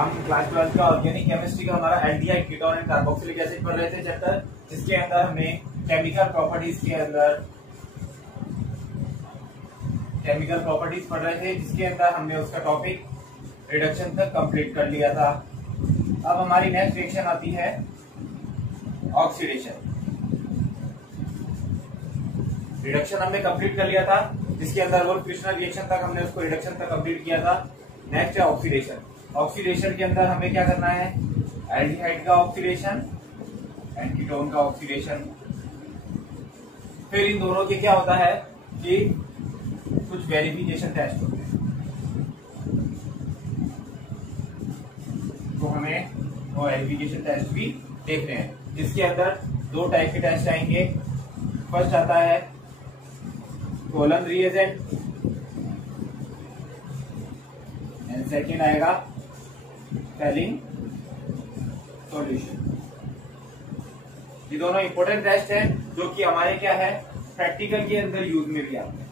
हम क्लास 12 का organic chemistry का हमारा aldehyde ketone and carboxylic acid पढ़ रहे थे चैप्टर, जिसके अंदर हमने केमिकल प्रॉपर्टीज पढ़ रहे थे, जिसके अंदर हमने उसका टॉपिक रिडक्शन तक कंप्लीट कर लिया था। अब हमारी नेक्स्ट रिएक्शन आती है ऑक्सीडेशन। रिडक्शन हमने कंप्लीट कर लिया था, जिसके अंदर वो फ्रिक्शनल रिएक्शन तक हमने उसको रिडक्शन तक कंप्लीट किया था। नेक्स्ट है ऑक्सीडेशन। ऑक्सीडेशन के अंदर हमें क्या करना है, एल्डिहाइड का ऑक्सीडेशन एंड कीटोन का ऑक्सीडेशन। फिर इन दोनों के क्या होता है कि कुछ वेरिफिकेशन टेस्ट होते हैं, तो हमें वो वेरिफिकेशन टेस्ट भी देखने हैं, जिसके अंदर दो टाइप के टेस्ट आएंगे। फर्स्ट आता है कोलन रिएजेंट एंड सेकेंड आएगा फेलिंग सॉल्यूशन। ये दोनों इंपॉर्टेंट टेस्ट हैं जो कि हमारे क्या है प्रैक्टिकल के अंदर यूज में भी आते हैं।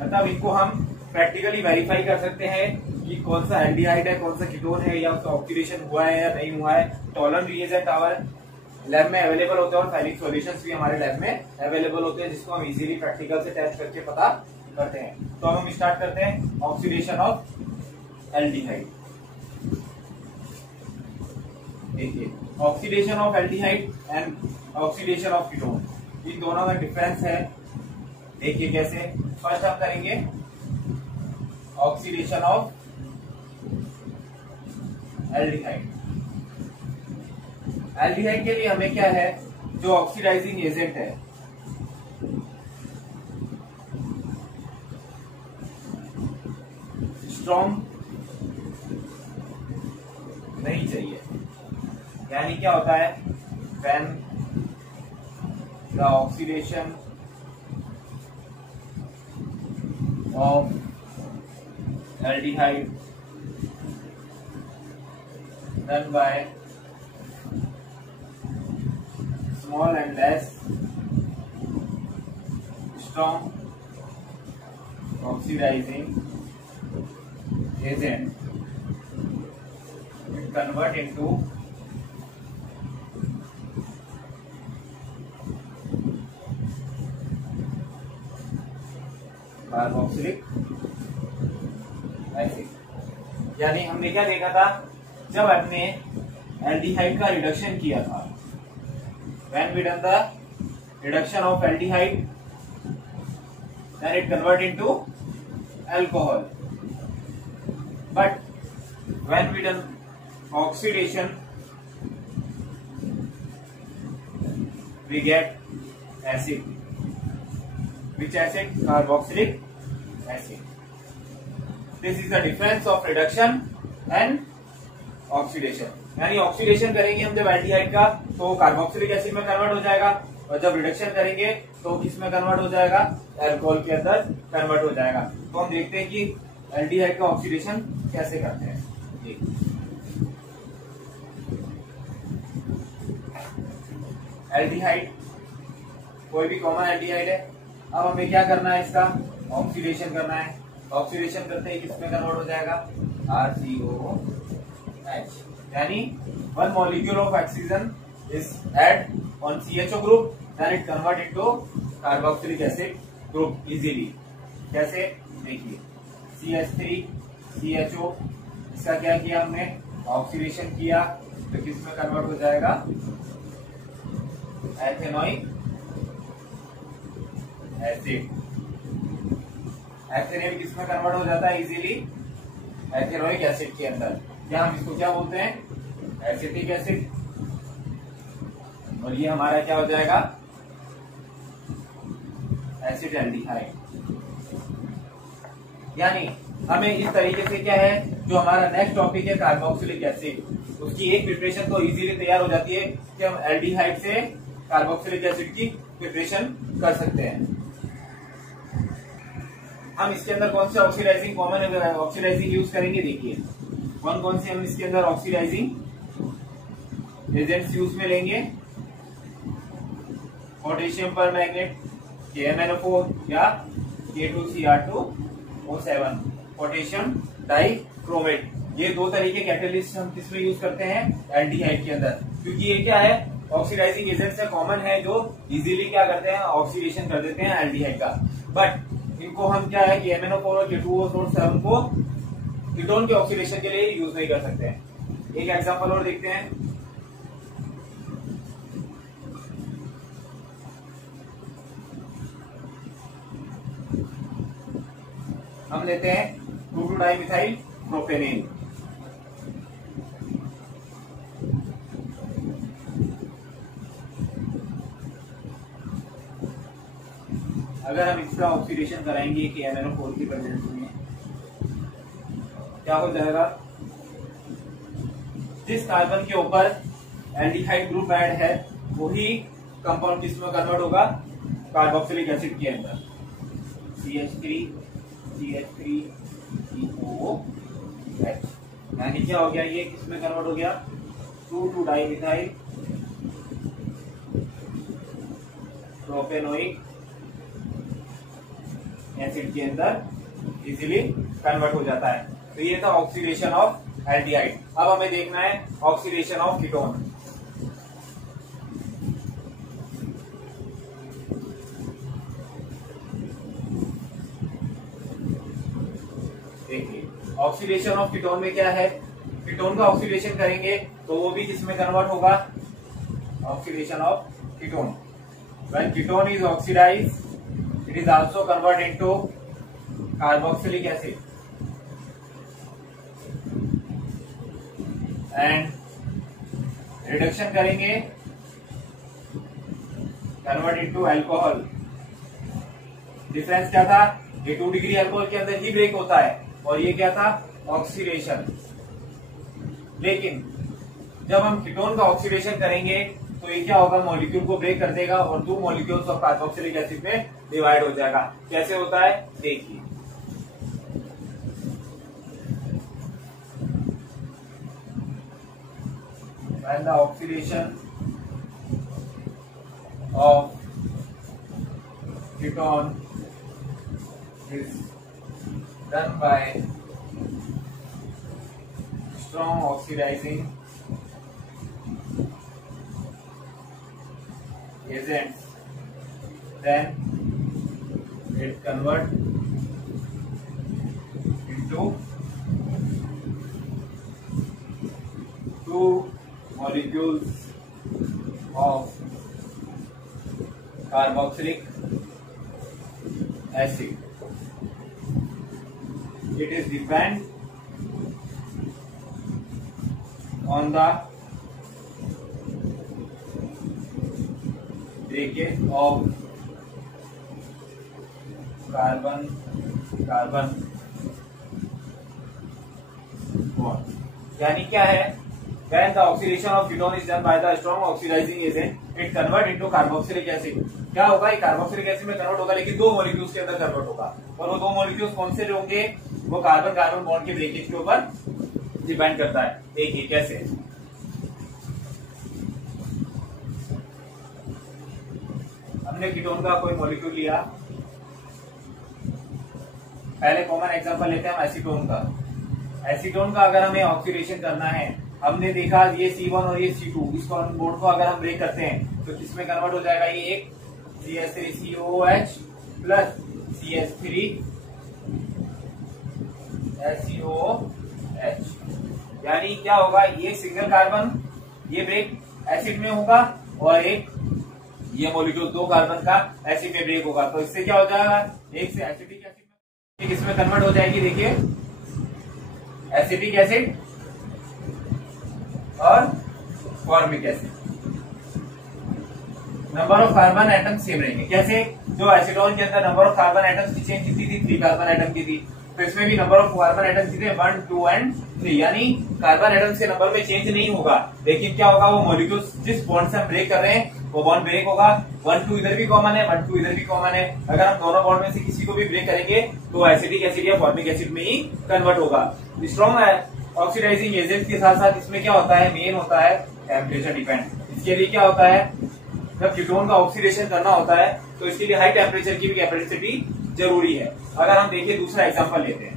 मतलब इनको हम प्रैक्टिकली वेरीफाई कर सकते हैं कि कौन सा एल्डिहाइड है, कौन सा कीटोन है, या उसका ऑक्सीडेशन हुआ है या नहीं हुआ है। टॉलन रिएजेंट हमारे लैब में अवेलेबल होते हैं और फेलिक सॉल्यूशंस भी हमारे लैब में अवेलेबल होते हैं, जिसको हम इजीली प्रैक्टिकल से टेस्ट करके पता करते हैं। तो हम स्टार्ट करते हैं ऑक्सीडेशन ऑफ एल्डिहाइड। देखिए, oxidation of aldehyde and oxidation of ketone, इन दोनों का डिफरेंस है। देखिए कैसे। फर्स्ट हम करेंगे ऑक्सीडेशन ऑफ एल्डिहाइड। एल्डिहाइड के लिए हमें क्या है, जो ऑक्सीडाइजिंग एजेंट है, स्ट्रॉन्ग नहीं चाहिए। यानी क्या होता है, when the oxidation of aldehyde done by small and less strong oxidizing agent, it convert into carboxylic acid. यानी हमने क्या देखा था, जब हमने एल्डिहाइड का रिडक्शन किया था, when we done the reduction of aldehyde, then it convert into alcohol. But when we done oxidation, we get acid. Which acid? Carboxylic acid. This is the difference of reduction and oxidation. यानी oxidation करेंगे हम जब aldehyde का, तो carboxylic acid में convert हो जाएगा, और जब रिडक्शन करेंगे तो किस में कन्वर्ट हो जाएगा, अल्कोहल के अंदर कन्वर्ट हो जाएगा। तो हम देखते हैं कि एल्डिहाइड का ऑक्सीडेशन कैसे करते हैं। एल्डिहाइड कोई भी कॉमन एल्डिहाइड है। अब हमें क्या करना है, इसका ऑक्सीडेशन करना है। ऑक्सीडेशन करते ही किस में कन्वर्ट हो जाएगा, RCOH। यानी one molecule of oxygen is add on CHO group, then it convert into carboxylic acid group easily। कैसे, देखिए CH3 CHO, इसका क्या किया हमने, ऑक्सीडेशन किया, तो किस में कन्वर्ट हो जाएगा, एथेनोइक एसिड। एथेनॉल किस में कन्वर्ट हो जाता है इजीली, एथेनोइक एसिड के अंदर। क्या हम इसको क्या बोलते हैं, एसिटिक एसिड। और ये हमारा क्या हो जाएगा, एसिड एल्डिहाइड। यानी हमें इस तरीके से क्या है, जो हमारा नेक्स्ट टॉपिक है कार्बोक्सिलिक एसिड, उसकी एक प्रिपरेशन तो इजीली तैयार हो जाती है कि हम एल्डिहाइड से कार्बोक्सिलिक एसिड की प्रिपरेशन कर सकते हैं। हम इसके अंदर कौन से ऑक्सीडाइजिंग कॉमन ऑक्सीडाइजिंग यूज करेंगे, देखिए कौन कौन से हम इसके अंदर ऑक्सीडाइजिंग एजेंट्स यूज में लेंगे। पोटेशियम पर मैग्नेट KMnO4 या K2Cr2O7, पोटेशियम डाइक्रोमेट ये दो तरीके कैटलिस्ट हम किसमें यूज करते हैं, एल्डिहाइड के अंदर, क्योंकि ये क्या है ऑक्सीडाइजिंग एजेंट से कॉमन है जो इजीली क्या करते हैं ऑक्सीडेशन कर देते हैं एल्डिहाइड का। बट इनको हम क्या है कि MnO4 और K2O7 को कीटोन के ऑक्सीडेशन के लिए यूज नहीं कर सकते हैं। एक एग्जांपल और देखते हैं। हम लेते हैं 2,2-डाइमिथाइल प्रोपेनेन। अगर हम इसका ऑक्सीडेशन कराएंगे कि MnO4 की प्रेजेंस में, क्या हो जाएगा, जिस कार्बन के ऊपर एल्डिहाइड ग्रुप ऐड है वही कंपाउंड किसमें कन्वर्ट होगा, कार्बोक्सिलिक एसिड के अंदर, CH3CH3COOH। यानी क्या हो गया, ये किसमें कन्वर्ट हो गया, 2,2-डाइमिथाइल प्रोपेनोइक एसिड के अंदर इजीली कन्वर्ट हो जाता है। तो ये था ऑक्सीडेशन ऑफ एल्डिहाइड। अब हमें देखना है ऑक्सीडेशन ऑफ कीटोन। देखिए ऑक्सीडेशन ऑफ कीटोन में क्या है, कीटोन का ऑक्सीडेशन करेंगे तो वो भी किसमें कन्वर्ट होगा, oxidation of ketone. When ketone is oxidized it is also converted into carboxylic acid and reduction करेंगे convert into alcohol। डिफरेंस क्या था, ये 2 डिग्री अल्कोहल के अंदर ही ब्रेक होता है और ये क्या था ऑक्सीडेशन। लेकिन जब हम कीटोन का ऑक्सीडेशन करेंगे तो ये क्या होगा, मॉलिक्यूल को ब्रेक कर देगा और 2 मॉलिक्यूल्स ऑफ कार्बोक्सिलिक एसिड में डिवाइड हो जाएगा। कैसे होता है देखिए, when the oxidation of ketone is done by strong oxidizing agents, then it convert into 2 molecules of carboxylic acid. It is depend on the breakage of carbon bond। यानी क्या है, when the oxidation of ketone is done by the strong oxidizing agent, it convert into carboxylic acid। क्या होगा, ये carboxylic acid में convert होगा लेकिन 2 molecules के अंदर कन्वर्ट होगा और वो 2 मॉलिक्यूल्स कौन से होंगे, वो कार्बन कार्बन बॉन्ड के ब्रेकेज के ऊपर डिपेंड करता है। देखिए कैसे, हमने कीटोन का कोई मॉलिक्यूल लिया, पहले कॉमन एग्जांपल लेते हैं हम एसीटोन का। एसीटोन का अगर हमें ऑक्सीडेशन करना है, हमने देखा ये C1 और ये C2, इस कॉर्बन बॉन्ड को अगर हम ब्रेक करते हैं तो किसमें कन्वर्ट हो जाएगा, ये एक CH3COOH प्लस CH3SCOOH। यानी क्या होगा, ये सिंगल कार्बन ये ब्रेक एसिड में होगा और एक ये मॉलिक्यूल 2 कार्बन का एसिड में ब्रेक होगा। तो इससे क्या हो जाएगा, एक से एसिटिक एसिड में किसमें कन्वर्ट हो जाएगी, देखिए एसिटिक एसिड और formic acid. Number of carbon atom same रहेंगे। कैसे, जो एसीटोन के अंदर नंबर ऑफ कार्बन एटम्स की चेंज कितनी थी, 3 कार्बन एटम की थी, तो इसमें भी नंबर ऑफ कार्बन एटम कितने, 1, 2 एंड 3। यानी कार्बन एटम के नंबर में चेंज नहीं होगा, लेकिन क्या होगा, वो मॉलिक्यूल्स जिस बॉन्ड से हम ब्रेक कर रहे हैं वो बॉन्ड ब्रेक होगा। 1, 2 इधर भी कॉमन है, 1, 2 इधर भी कॉमन है। अगर हम दोनों बॉन्ड में से किसी को भी ब्रेक करेंगे तो एसिटिक एसिड या फॉर्मिक एसिड में ही कन्वर्ट होगा। स्ट्रॉन्ग ऑक्सीडाइजिंग एजेंट के साथ साथ इसमें क्या होता है, मेन होता है टेम्परेचर डिपेंड। इसके लिए क्या होता है, जब कीटोन का ऑक्सीडेशन करना होता है तो इसके लिए हाई टेम्परेचर की भी कैपेसिटी जरूरी है। अगर हम देखिए दूसरा एग्जांपल लेते हैं,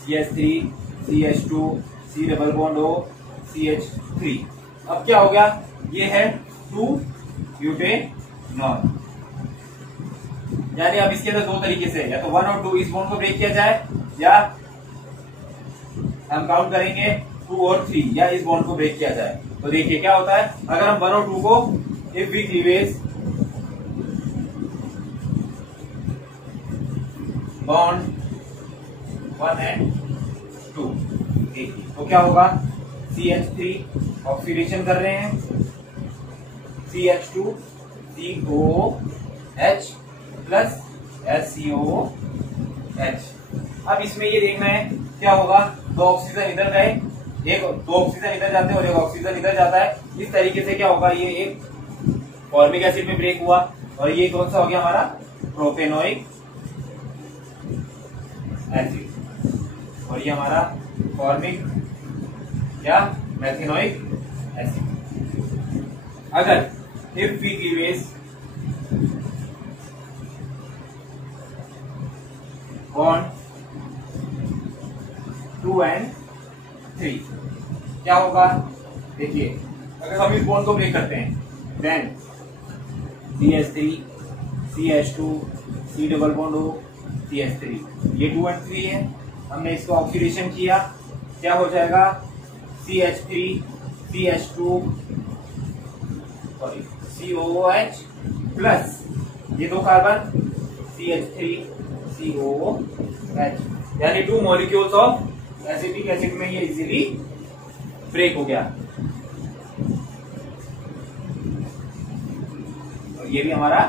CH3 CH2 C double bond O CH3। अब क्या हो गया, ये है 2 ब्यूटेनॉल। यानी अब इसके अंदर दो तरीके से, या तो 1 और 2 इस बॉन्ड को ब्रेक किया जाए, या हम काउंट करेंगे 2 और 3, या इस बॉन्ड को ब्रेक किया जाए। तो देखिए क्या होता है, अगर हम 1 और 2 को, if we cleavage bond 1 and 2, देखिए तो क्या होगा, CH3 ऑक्सीडेशन कर रहे हैं, CH2 COOH प्लस SCOOH। अब इसमें ये देखना है क्या होगा, दो ऑक्सीजन इधर गए, दो ऑक्सीजन इधर जाते हैं और एक ऑक्सीजन इधर जाता है। इस तरीके से क्या होगा, ये एक फॉर्मिक एसिड में ब्रेक हुआ, और ये कौन सा हो गया हमारा, प्रोपेनोइक एसिड, और ये हमारा फॉर्मिक या मेथेनोइक एसिड। अगर if we cleavage bond 2 and 3, क्या होगा, देखिए अगर हम इस बॉन्ड को ब्रेक करते हैं, then CH3 CH2 C double bond O CH3, ये 2 एंड 3 है, हमने इसको ऑक्सीडेशन किया, क्या हो जाएगा, CH3 CH2 COOH प्लस ये दो कार्बन CH3 COOH, यानी 2 मॉलिक्यूल्स ऑफ एसिटिक एसिड में ये इजीली ब्रेक हो गया। और ये भी हमारा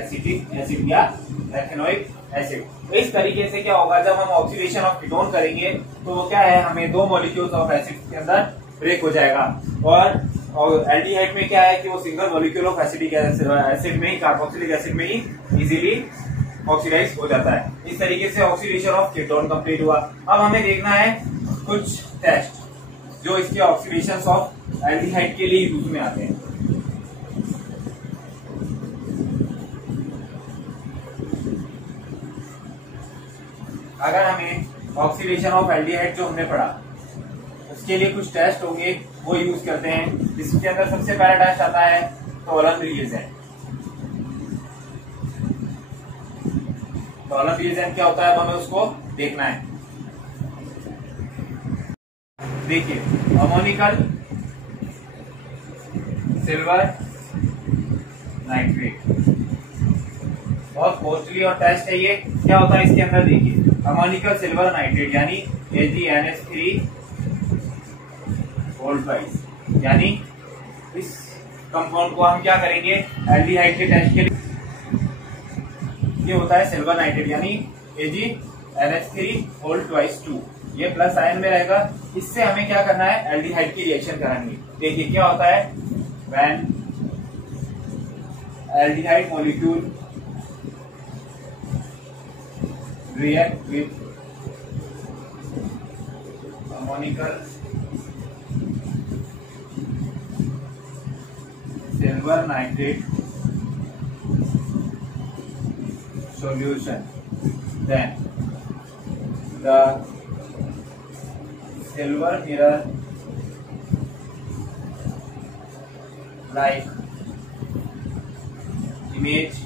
एसिटिक एसिड या मेथेनोइक एसिड। तो इस तरीके से क्या होगा, जब हम ऑक्सीडेशन ऑफ कीटोन करेंगे तो वो क्या है, हमें 2 मॉलिक्यूल्स ऑफ एसिड के अंदर ब्रेक हो जाएगा। और एल्डिहाइड में क्या है कि वो single molecule of acetic acid में ही, कार्बोक्सिलिक एसिड में ही इजीली ऑक्सीडाइज हो जाता है। इस तरीके से ऑक्सीडेशन ऑफ कीटोन कंप्लीट हुआ। अब हमें देखना है कुछ टेस्ट जो इसके ऑक्सीडेशन ऑफ एल्डिहाइड के लिए यूज में आते हैं। अगर हमें ऑक्सीडेशन ऑफ एल्डिहाइड जो हमने पढ़ा उसके लिए कुछ टेस्ट होंगे, वो यूज करते हैं। जिसके अंदर सबसे पहला टेस्ट आता है टॉलन रिएजेंट। टॉलन रिएजेंट क्या होता है, हमें उसको देखना है। देखिए अमोनिकल सिल्वर नाइट्रेट, बहुत कॉस्टली और टेस्ट है ये। क्या होता है इसके अंदर, देखिए अमोनिकल सिल्वर नाइट्रेट यानी AgNH3 होल ट्वाइस, यानी इस कंपाउंड को हम क्या करेंगे, एल्डिहाइड के टेस्ट के लिए ये होता है सिल्वर नाइट्रेट यानी AgNH3 होल ट्वाइस 2, ये प्लस आयन में रहेगा। इससे हमें क्या करना है, एल्डिहाइड की रिएक्शन करानी है। देखिए क्या होता है, when aldehyde molecule react with ammonical silver nitrate solution, then the silver mirror like image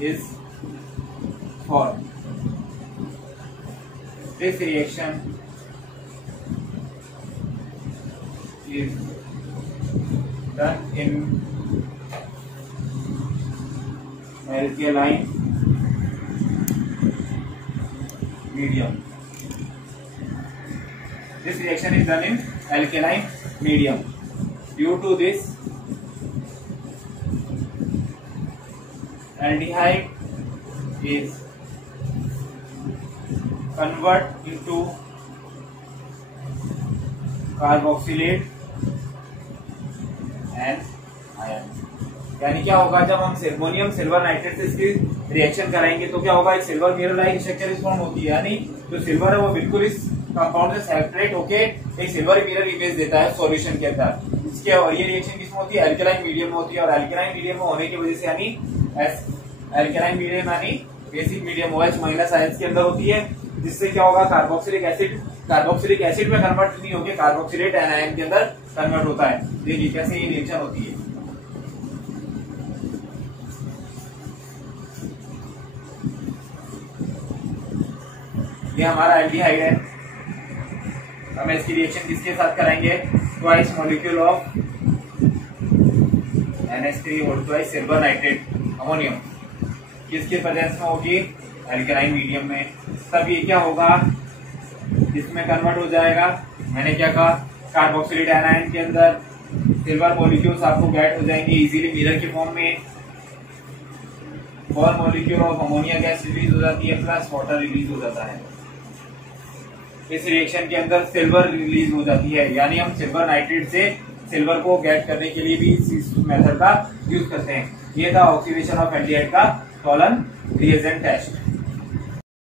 is formed. This reaction is done in alkaline medium. This reaction is done in alkaline medium. Due to this, aldehyde is convert into carboxylate and ion। यानी क्या होगा, जब हम ammonium silver nitrate से इसकी reaction कराएंगे तो क्या होगा, एक silver mirror like structure form होती है, यानी जो सिल्वर है वो बिल्कुल इस कंपाउंड से सेपरेट होके एक सिल्वर मिरर इमेज देता है सॉल्यूशन के अंदर। इसके और ये रिएक्शन किसमें होती है, एल्कलाइन मीडियम में होती है। और एल्कलाइन मीडियम में होने की वजह से यानी एल्कलाइन मीडियम यानी basic medium OH minus ions के अंदर होती है, जिससे क्या होगा, कार्बोक्सिलिक एसिड में कन्वर्ट नहीं होकर कार्बोक्सिलेट एनायन के अंदर कन्वर्ट होता है। देखिए कैसे ये रिएक्शन होती है। ये हमारा एल्डिहाइड है, हमें इसकी रिएक्शन किसके साथ कराएंगे, ट्वाइस मॉलिक्यूल ऑफ NH3 और ट्वाइस सिल्वर नाइट्रेट अमोनियम, किसके प्रेजेंस में होगी, एल्कलाइन मीडियम में। तब ये क्या होगा, इसमें कन्वर्ट हो जाएगा। मैंने क्या कहा, कार्बोक्सिलेट एनायन के अंदर सिल्वर मॉलिक्यूल्स आपको गेट हो जाएंगे इजीली मिरर के फॉर्म में। 4 molecule of ammonia gas release हो जाती है प्लस वाटर रिलीज हो जाता है। इस रिएक्शन के अंदर सिल्वर रिलीज हो जाती है, यानी हम सिल्वर नाइट्रेट से सिल्वर को गेट करने के लिए भी इस मेथड का यूज करते हैं। ये था ऑक्सीडेशन ऑफ एल्डिहाइड का कॉलन रिएजेंट टेस्ट।